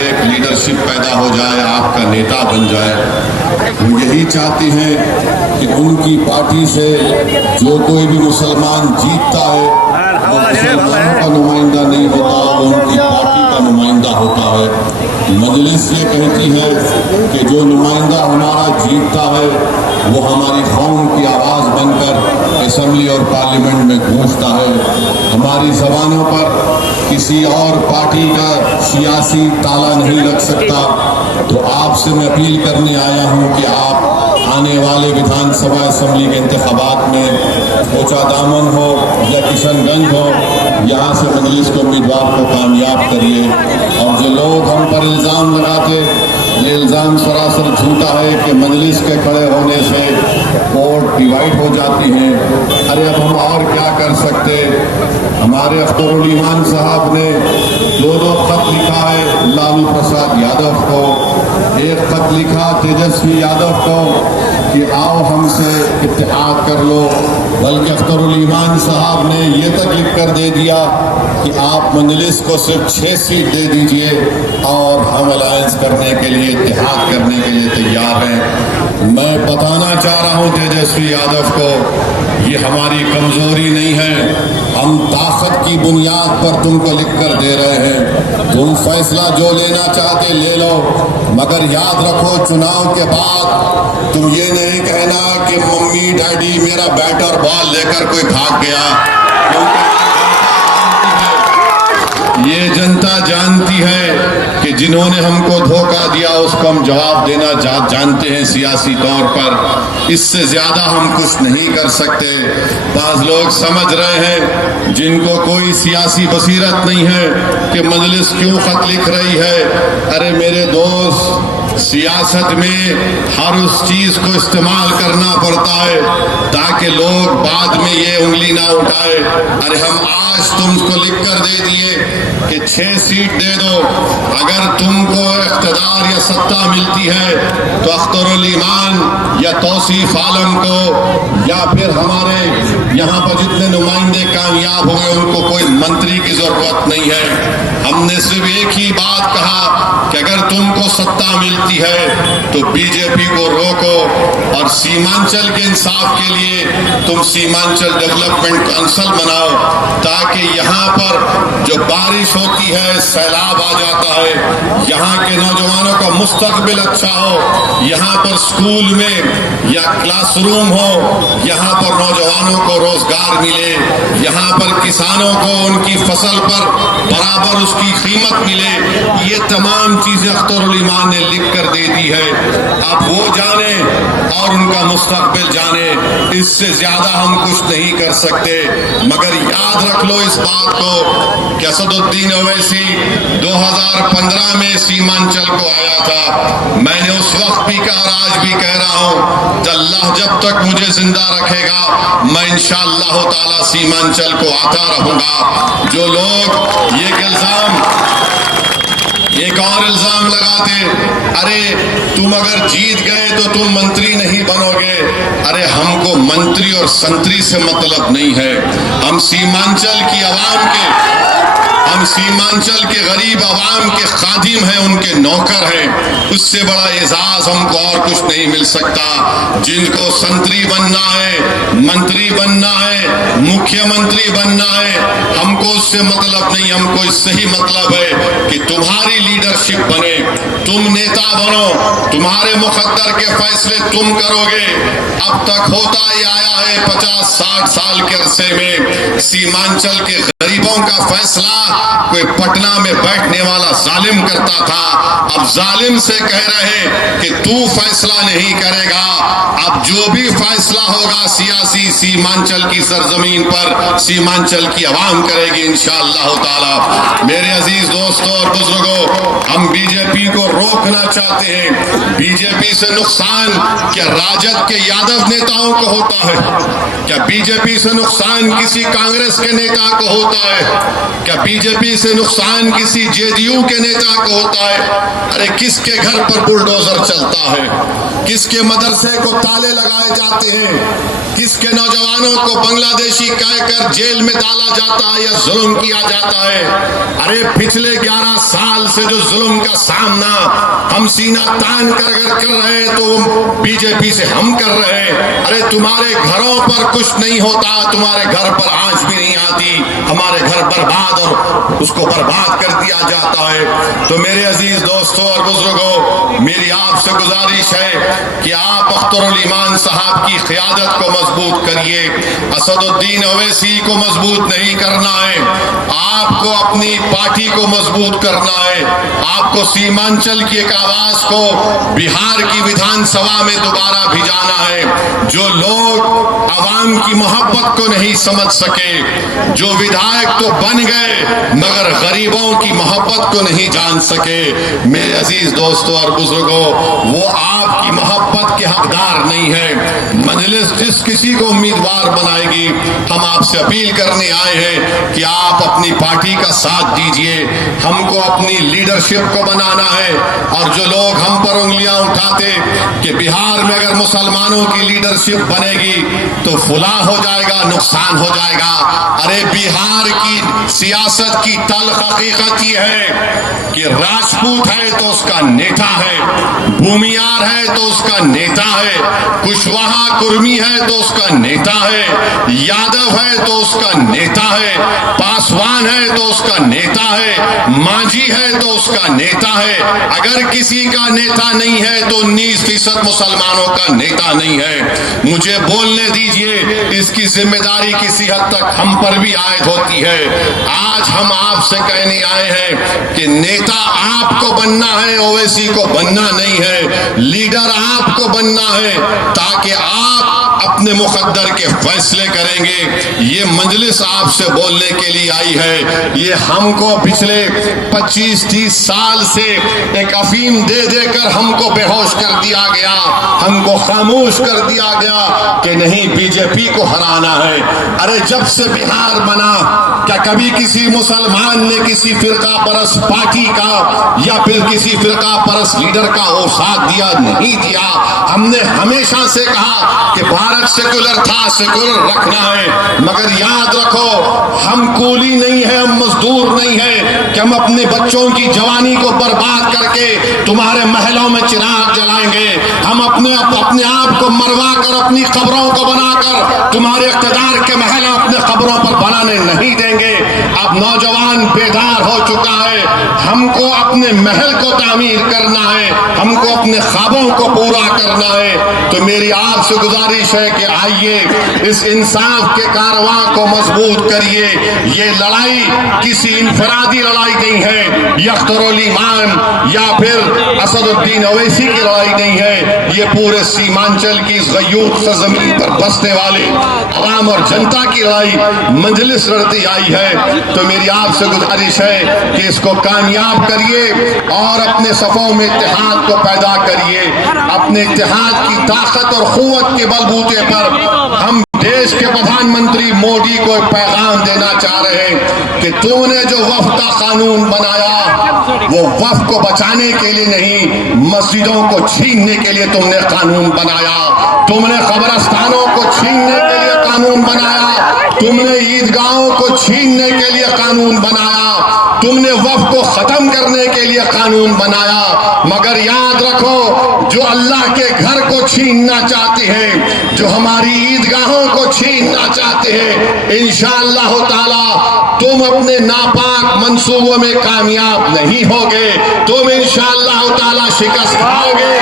एक लीडरशिप पैदा हो जाए, आपका नेता बन जाए। वो यही चाहती हैं कि उनकी पार्टी से जो कोई भी मुसलमान जीतता है वो मुसलमानों का नुमाइंदा नहीं होता, वो उनकी पार्टी का नुमाइंदा होता है। मजलिस ये कहती है कि जो नुमाइंदा हमारा जीतता है वो हमारी कौम की आवाज़ बनकर असेंबली और पार्लियामेंट में गूंजता है। हमारी ज़बानों पर किसी और पार्टी का सियासी ताला नहीं लग सकता। तो आपसे मैं अपील करने आया हूं कि आप आने वाले विधानसभा असेंबली के इंतखाबात में कोचा दामन हो या किशनगंज हो, यहाँ से मजलिस के उम्मीदवार को कामयाब करिए। और जो लोग हम पर इल्ज़ाम लगाते, ये इल्ज़ाम सरासर झूठा है कि मजलिस के खड़े होने से वोट डिवाइड हो जाती हैं। अरे अब हम और क्या कर सकते। हमारे अख्तरुल ईमान साहब ने दो खत लिखा है लालू प्रसाद यादव को। एक खत लिखा तेजस्वी यादव को कि आओ हमसे इत्तेहाद कर लो, बल्कि अख्तरुल ईमान साहब ने ये तक लिख कर दे दिया कि आप मजलिस को सिर्फ 6 सीट दे दीजिए और हम अलायंस करने के लिए, इत्तेहाद करने के लिए तैयार हैं। मैं बताना चाह रहा हूं तेजस्वी यादव को, ये हमारी कमजोरी नहीं है। हम ताकत की बुनियाद पर तुमको लिख कर दे रहे हैं। तुम फैसला जो लेना चाहते ले लो, मगर याद रखो चुनाव के बाद तुम ये नहीं कहना कि मम्मी डैडी मेरा बैट और बॉल लेकर कोई भाग गया। ये जनता जानती है कि जिन्होंने हमको धोखा दिया उसको हम जवाब देना जानते हैं सियासी तौर पर। इससे ज्यादा हम कुछ नहीं कर सकते। बाज लोग समझ रहे हैं जिनको कोई सियासी बसीरत नहीं है कि मजलिस क्यों खत लिख रही है। अरे मेरे दोस्त, सियासत में हर उस चीज को इस्तेमाल करना पड़ता है ताकि लोग बाद में ये उंगली ना उठाए। अरे हम आज तुमको लिख कर दे दिए कि 6 सीट दे दो। अगर तुमको इख्तिदार या सत्ता मिलती है तो अख्तरुल ईमान या तौसीफ आलम को या फिर हमारे यहाँ पर जितने नुमाइंदे कामयाब हुए उनको कोई मंत्री की जरूरत नहीं है। हमने सिर्फ एक ही बात कहा कि अगर तुमको सत्ता मिलती है तो बीजेपी को रोको और सीमांचल के इंसाफ के लिए तुम सीमांचल डेवलपमेंट काउंसिल बनाओ, ताकि यहाँ पर जो बारिश होती है, सैलाब आ जाता है, यहाँ के नौजवानों का मुस्तकबिल अच्छा हो। यहाँ पर स्कूल में या क्लासरूम हो, यहाँ पर नौजवानों को रोजगार मिले, यहाँ पर किसानों को उनकी फसल पर बराबर उसकी कीमत मिले। ये तमाम चीजें अख्तरुल ईमान ने लिख कर दे दी है। अब वो जाने और उनका मुस्तकबिल जाने, इससे ज्यादा हम कुछ नहीं कर सकते। मगर याद रख लो इस बात को कि असदुद्दीन ओवैसी 2015 में सीमांचल को आया था। मैंने उस वक्त भी कहा और आज भी कह रहा हूं, अल्लाह जब तक मुझे जिंदा रखेगा मैं इंशाअल्लाह ताला सीमांचल को आता रहूंगा। जो लोग ये एक और इल्जाम लगाते, अरे तुम अगर जीत गए तो तुम मंत्री नहीं बनोगे। अरे हमको मंत्री और संतरी से मतलब नहीं है। हम सीमांचल की आवाम के, हम सीमांचल के गरीब आवाम के खादिम हैं, उनके नौकर हैं। उससे बड़ा एजाज हमको और कुछ नहीं मिल सकता। जिनको संतरी बनना है, मंत्री बनना है, मुख्यमंत्री बनना है, हमको उससे मतलब नहीं। हमको इससे ही मतलब है कि तुम्हारी लीडरशिप बने, तुम नेता बनो, तुम्हारे मुकद्दर के फैसले तुम करोगे। अब तक होता ही आया है 50-60 साल के अरसे में सीमांचल के गरीबों का फैसला कोई पटना में बैठने वाला जालिम करता था। अब जालिम से कह रहे कि तू फैसला नहीं करेगा। अब जो भी फैसला होगा सियासी सीमांचल की सरजमीन पर सीमांचल की आवाम करेगी इंशाअल्लाह ताला। मेरे अजीज दोस्तों और बुजुर्गों, हम बीजेपी को रोकना चाहते हैं। बीजेपी से नुकसान क्या राजद के यादव नेताओं को होता है? क्या बीजेपी से नुकसान किसी कांग्रेस के नेता को होता है? क्या बीजेपी बीजेपी से नुकसान किसी जेडीयू के नेता को होता है। अरे किसके घर पर बुलडोजर चलता है, किसके मदरसे को ताले लगाए जाते हैं, किसके नौजवानों को बांग्लादेशी कहकर जेल में डाला जाता है या जुल्म किया जाता है। अरे पिछले 11 साल से जो जुल्म का सामना हम सीना तान कर रहे हैं तो बीजेपी से हम कर रहे हैं। अरे तुम्हारे घरों पर कुछ नहीं होता, तुम्हारे घर पर आंच भी नहीं आती, हमारे घर बर्बाद और उसको बर्बाद कर दिया जाता है। तो मेरे अजीज दोस्तों और बुजुर्गों, मेरी आपसे गुजारिश है कि आप अख्तरुल ईमान साहब की क़ियादत को मजबूत करिए। असदुद्दीन ओवैसी को मजबूत नहीं करना है, आपको अपनी पार्टी को मजबूत करना है। आपको सीमांचल की एक आवाज को बिहार की विधानसभा में दोबारा भिजाना है। जो लोग आवाम की मोहब्बत को नहीं समझ सके, जो विधायक तो बन गए मगर गरीबों की मोहब्बत को नहीं जान सके, मेरे अजीज दोस्तों और बुजुर्गों, वो आपकी मोहब्बत के हकदार नहीं है। मजलिस जिस किसी को उम्मीदवार बनाएगी, हम आपसे अपील करने आए हैं कि आप अपनी पार्टी का साथ दीजिए। हमको अपनी लीडरशिप को बनाना है। और जो लोग हम पर उंगलियां उठाते कि बिहार में अगर मुसलमानों की लीडरशिप बनेगी तो फुला हो जाएगा, नुकसान हो जाएगा। अरे बिहार की सियासत की तल्ख हकीकत ये है कि राजपूत है तो उसका नेता है, भूमियार है तो उसका नेता है, कुशवाहा कुर्मी है तो उसका नेता है, यादव है तो उसका नेता है, पासवान है तो उसका नेता है, मांझी है तो उसका नेता है। अगर किसी का नेता नहीं है तो 19% मुसलमानों का नेता नहीं है। मुझे बोलने दीजिए, इसकी जिम्मेदारी किसी हद तक हम पर भी आयद होती है। आज हम आपसे कहने आए हैं कि नेता आपको बनना है, ओवैसी को बनना नहीं है। लीडर आपको बनना है ताकि आप अपने मुकद्दर के फैसले करेंगे। ये मजलिस आपसे बोलने के लिए आई है। ये हमको पिछले 25-30 साल से एक अफीम दे देकर हमको बेहोश कर दिया गया, हमको खामोश कर दिया गया कि नहीं बीजेपी को हराना है। अरे जब से बिहार बना, क्या कभी किसी मुसलमान ने किसी फिरका परस्त पार्टी का या फिर किसी फिरका परस्त लीडर का वो साथ दिया? नहीं दिया। हमने हमेशा से कहा कि भारत सेकुलर था, सेकुलर रखना है। मगर याद रखो, हम कूली नहीं है, हम मजदूर नहीं है कि हम अपने बच्चों की जवानी को बर्बाद करके तुम्हारे महलों में चिराग जलाएंगे। हम अपने आप को मरवा कर अपनी कब्रों को बनाकर तुम्हारे इख्तिदार के महल अपने कब्रों पर बनाने नहीं देंगे। अब नौजवान बेदार हो चुका है, हमको अपने महल को तामीर करना है, हमको अपने ख्वाबों को पूरा करना है। तो मेरी आपसे गुजारिश है कि आइए इस इंसाफ के कारवां को मजबूत करिए। ये लड़ाई किसी इनफरादी लड़ाई नहीं है, ये अख्तरुल ईमान या फिर असदुद्दीन ओवैसी की लड़ाई नहीं है। ये पूरे सीमांचल की इस गयूर सरजमीन पर बसने वाले अवाम और जनता की लड़ाई मजलिस लड़ती आई है। तो मेरी आपसे गुजारिश है कि इसको कामयाब करिए और अपने सफों में इत्तेहाद को पैदा करिए। अपने इत्तेहाद की ताकत और क़ुव्वत के बलबूते पर हम देश के प्रधानमंत्री मोदी को एक पैगाम देना चाह रहे हैं कि तुमने जो वफ़ का कानून बनाया वो वफ़ को बचाने के लिए नहीं, मस्जिदों को छीनने के लिए तुमने कानून बनाया। तुमने कब्रिस्तानों को छीनने के लिए कानून बनाया, तुमने ईदगाहों को छीनने के लिए कानून बनाया, तुमने वफ़ को खत्म करने के लिए कानून बनाया। मगर याद रखो, जो अल्लाह के घर को छीनना चाहते हैं, जो हमारी ईदगाहों को छीनना चाहते हैं, इंशाअल्लाह ताला तुम अपने नापाक मंसूबों में कामयाब नहीं होगे। तुम इंशाअल्लाह ताला शिकस्त खाओगे।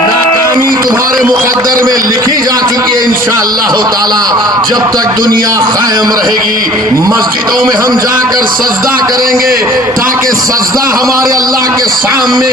नाकामी तुम्हारे मुकद्दर में लिखी जा चुकी है। इंशाअल्लाह ताला जब तक दुनिया कायम रहेगी, मस्जिदों में हम जाकर सजदा करेंगे ताकि सजदा हमारे अल्लाह के सामने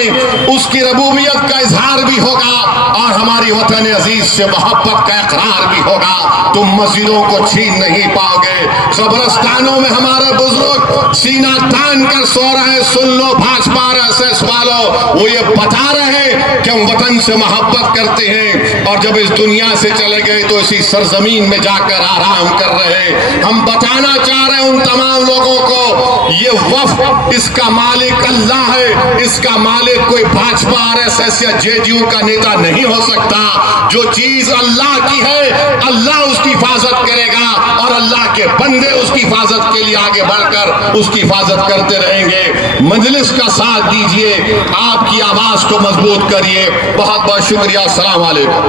उसकी रबूबियत का इजहार भी होगा और हमारी वतन अजीज से मोहब्बत का इकरार भी होगा। तुम मस्जिदों को छीन नहीं पाओगे। कब्रिस्तानों में हमारे बुजुर्ग सीना तान कर सो रहे। सुन लो भाजपा RSS वालों, वो ये बता रहे हैं कि हम वतन से मोहब्बत करते हैं और जब इस दुनिया से चले गए तो इसी सरजमीन में जाकर आराम कर रहे। हम बताना चाह रहे हैं उन तमाम लोगों को, ये वफ़ इसका मालिक अल्लाह है, इसका मालिक कोई भाजपा आरएसएस या जेडीयू का नेता नहीं हो सकता। जो चीज अल्लाह की है अल्लाह उसकी हिफाजत करेगा और अल्लाह के बंदे उसकी हिफाजत के लिए आगे बढ़कर उसकी हिफाजत करते रहेंगे। मजलिस का साथ दीजिए, आपकी आवाज को मजबूत करिए। बहुत बहुत शुक्रिया। अस्सलाम वालेकुम।